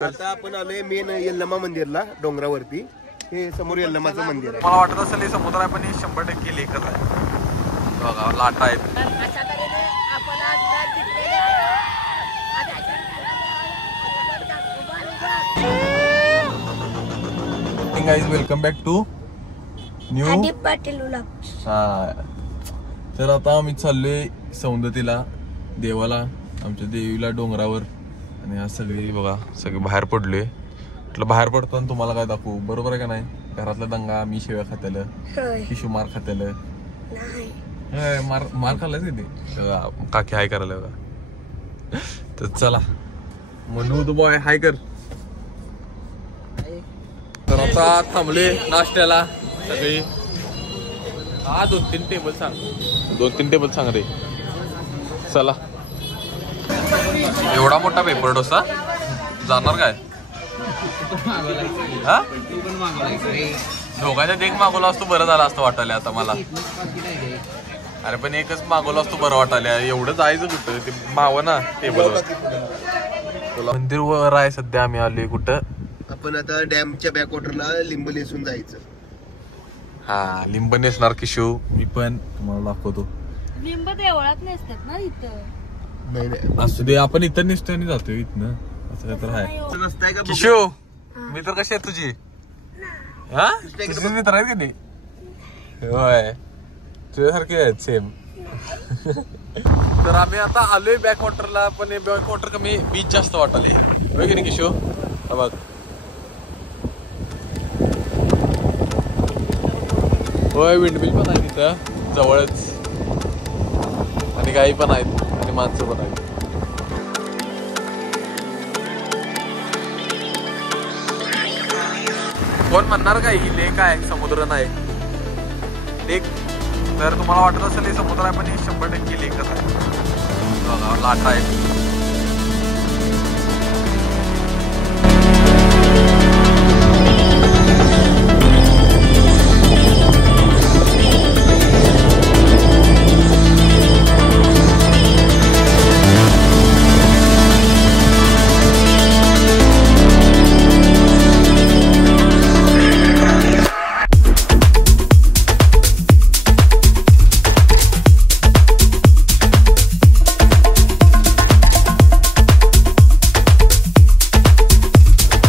आता आपण आलोय मेन यल्लमा मंदिरला डोंगरावरती. हे समोर यल्लमाचं मंदिर आहे. मला वाटत असेल हे समुद्र आहे पण हे 100% लेकच आहे. बघा लाटा आहेत. Guys welcome back to new Patil vlogs. तर आता आम्ही चाललोय सौंदतीला देवाला, आमच्या देवीला डोंगरावर. आणि आज सगळी बघा सगळे बाहेर पडलोय. म्हटलं बाहेर पडताना तुम्हाला काय दाखवू, बरोबर आहे का नाही? घरातला दंगा, मी शिव्या खात्याला, किशू मार खात्याला. मार खाल्लाच किती काकी हाय करायला बघा. तर चला म्हणू तू बॉय हाय कर. तर आता थांबले नाश्त्याला सगळी. हा 2-3 टेबल सांग रे. चला एवढा मोठा पेपर डोसा जाणार काय? हा दोघांच्या देख मागवला असतो बरं झालं असतं वाटायला आता मला. अरे पण एकच मागवला असतो बरं वाटायला. एवढं जायचं कुठं ते माव ना टेबल. मंदिर वर आहे सध्या. आम्ही आलोय कुठं? आपण आता डॅमच्या बॅकवॉटरला लिंब नेसून जायचं. हा लिंब नेसणार किशू. मी पण तुम्हाला दाखवतो. लिंब देवळात नेसतात ना इथं. नाही असू दे, आपण इथं निसतो आणि जातो इथनं. असं काय तर आहे नसतंय का किशू. मी तर कशी आहे तुझी? हा तुझे मित्र आहेत की नाही? होय तुझ्यासारखे आहेत सेम. तर आम्ही आता आलोय बॅकवॉटरला. पण बॅकवॉटर कमी बीच जास्त वाटले होय की नाही किशू? बघ होय विंड बीच पण आहे तिथं जवळच. आणि गाई पण आहेत आणि माणसं पण आहेत. कोण म्हणणार काय ही लेक आहे समुद्र नाही लेक? तर तुम्हाला वाटत असेल हे समुद्र आहे पण हे 100% लेकच आहे. लाटा आहेत.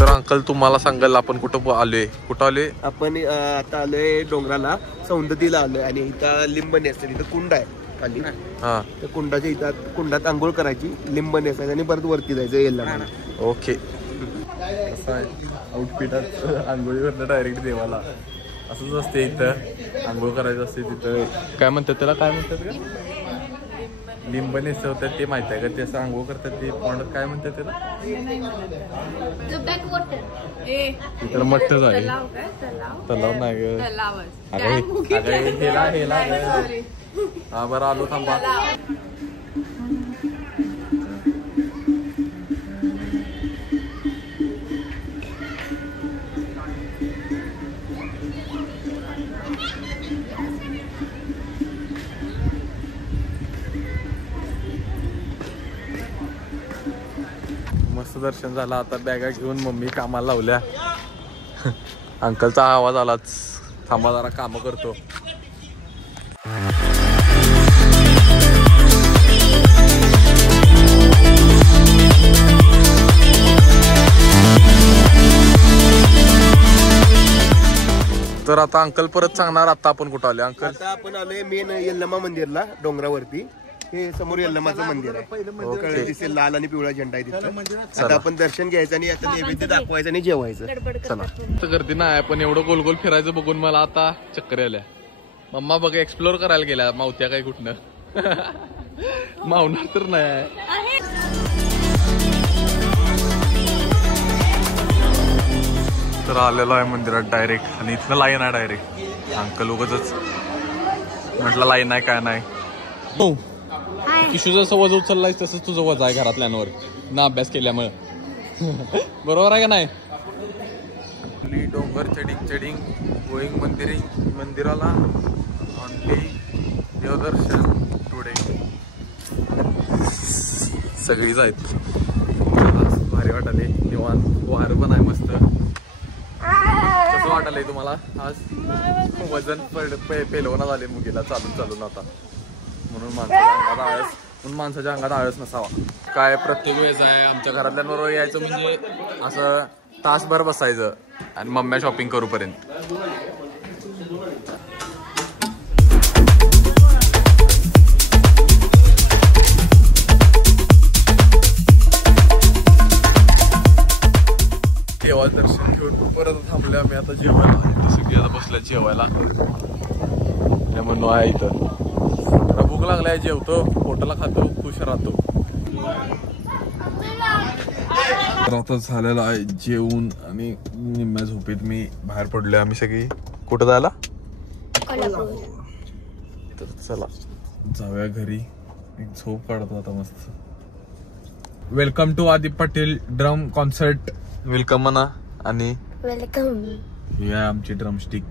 अंकल तुम्हाला सांगाल आपण कुठं आलोय? आपण आता आलोय डोंगराला, सौंदतीला आलोय. आणि इथं लिंब नेसतात. इथं कुंड आहे खाली. हा त्या कुंडाच्या इथं कुंडात आंघोळ करायची, लिंब नेसायचं आणि परत वरती जायचं यल्लमा. ओके. असं आहे आउटफिटात आंघोळीवरनं डायरेक्ट देवाला. असंच असते इथं आंघोळ करायचं असते. तिथं काय म्हणतात त्याला, काय म्हणतात का? लिंब नेसवतात ते माहित आहे का? ते असं आंघोळ करतात ते पॉन्ड काय म्हणतात त्याला? तर मठ्ठच आहे. तलाव नाही हेला. हा बरं आलो थांबा. मस्त दर्शन झालं. आता बॅगा घेऊन मम्मी कामाला लावल्या. अंकलचा आवाज आलाच. थांबा जरा काम करतो. तर आता अंकल परत सांगणार आता आपण कुठं आले. अंकल आता आपण आलोय मेन यल्लमा मंदिरला डोंगरावरती. हे समोर यल्लमाचं मंदिर आहे. दिसेल लाल आणि पिवळा झेंडा आहे तिथं. आता आपण दर्शन घ्यायचं आणि आता नैवेद्य दाखवायचं आणि जेवायचं. चला गर्दी नाही पण एवढं गोल गोल फिरायचं बघून मला आता चक्कर आल्या. मम्मा बघ एक्सप्लोर करायला गेल्या. मावत्या काय कुठनं मावणार तर नाही. तर आलेलो आहे मंदिरात डायरेक्ट. आणि इथनं लाईन आहे डायरेक्ट. अंकल उगाच म्हटलं लाईन आहे काय नाही. हो किशू जसं वज उचललाय तसंच तुझं वज आहे घरातल्यांवर ना अभ्यास केल्यामुळे. बरोबर आहे का नाही? डोंगर चढिंग गोईंग मंदिराला देवदर्शन टुडे. सगळीच आहेत भारी भारी वाटाले निवांत, वार पण आहे मस्त. कसं वाटालंय तुम्हाला आज? वजन पेलवण्यात आले मुगीला चालून आता, म्हणून माणसाच्या अंगात आळस नसावा. काय प्रत्येक वेळेस आहे आमच्या घरातल्यांबरोबर यायचं म्हणजे असं तासभर बसायचं आणि मम्म्या शॉपिंग करूपर्यंत. देवाचं दर्शन घेऊन परत थांबले आम्ही आता जेवायला. सगळी आता बसल्या जेवायला. म्हणून आहे इथं भूक लागलाय, जेवतो, पोटाला खातो, खुश राहतो. आता झालेलं आहे जेवून आणि निम्म्या झोपेत मी बाहेर पडलो. आम्ही सगळी कुठं जायला? तर चला जाऊया घरी. एक झोप काढतो आता मस्त. Welcome to Adip Patil drum concert. Welcome म्हणा. आणि वेलकम. ही आहे आमची ड्रमस्टिक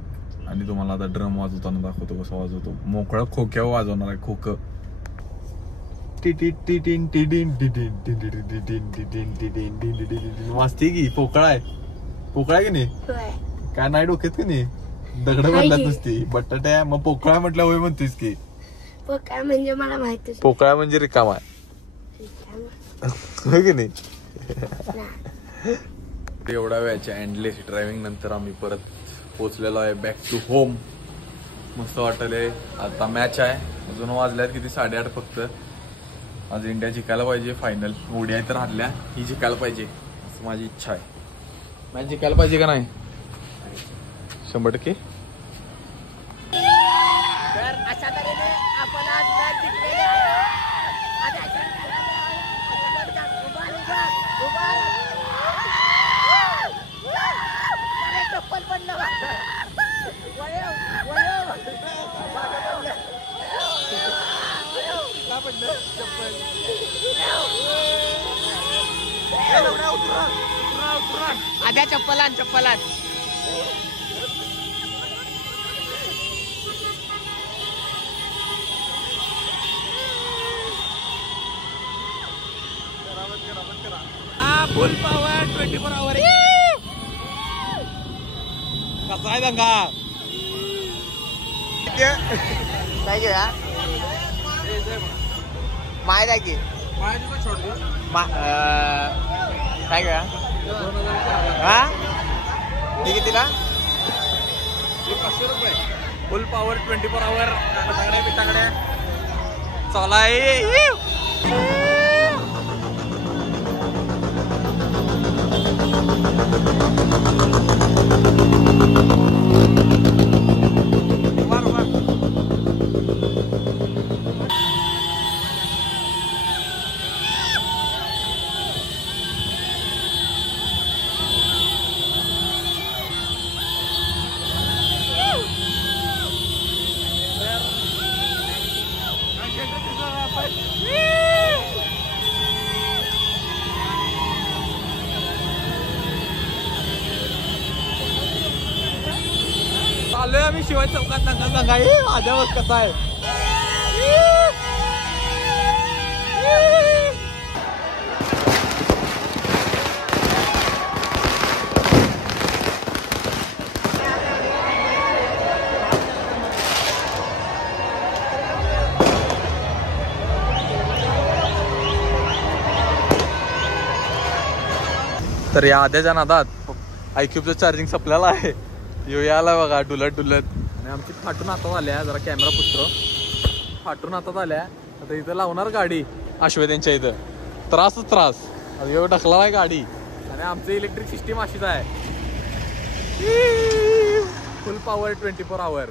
आणि तुम्हाला आता ड्रम वाजवताना दाखवतो कसं वाजवतो. मोकळं खोक्यावर वाजवणार आहे. खोकं वाजते की. पोकळा आहे. पोकळा की नाही? काय नाही डोक्यात की नाही? दगड म्हणलात नुसती बटाट्या. मग पोकळा म्हटलं होय म्हणतेस की? पोकळा म्हणजे मला माहिती. पोकळा म्हणजे रिकामा आहे होय की नाही? एवढ्या वेळाच्या एंडलेस ड्रायव्हिंग नंतर आम्ही परत पोहोचलेलो आहे बॅक टू होम. मस्त वाटलंय. आता मॅच आहे. अजून वाजल्यात किती? 8:30 फक्त. आज इंडिया जिंकायला पाहिजे. फायनल ओडीआय तर हरल्या, ही जिंकायला पाहिजे असं माझी इच्छा आहे. मॅच जिंकायला पाहिजे का नाही? 100%. अशा तऱ्हेने आपण आज मॅच जिंकलेली आहे. चप्पल पडलं. आद्या चप्पलान. फुल पॉवर 24 आवर. कसा आहे दंगा? काय घेऊया? माहित आहे की काय घेऊया? हा ठीक आहे. तिला 500 रुपये. फुल पॉवर 24 आवर. बिटागड्या चालाय. आलोय आम्ही शिवाय चौकात. दंगा माझ्यावर कसा आहे? तर या आद्याच्या नादात आयक्यूबचं चार्जिंग संपलेलं आहे. यो याला बघा डुलत. आणि आमची फाटून हातात आल्या. जरा कॅमेरा पुसतो. फाटून हातात आल्या. आता इथं लावणार गाडी अश्वत्यांच्या इथं. त्रास. एवढं ढकला आहे गाडी. आणि आमची इलेक्ट्रिक सिस्टीम अशीच आहे. फुल पॉवर 24 आवर.